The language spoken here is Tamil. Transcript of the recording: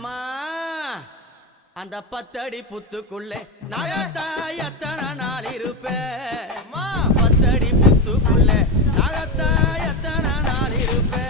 அம்மா அந்த 10 அடி புத்துக்குள்ளே நாகத்தா எத்தனை நாள் இருப்பேன் 10 அடி புத்துக்குள்ளே நாகத்தா எத்தனை நாள் இருப்பேன்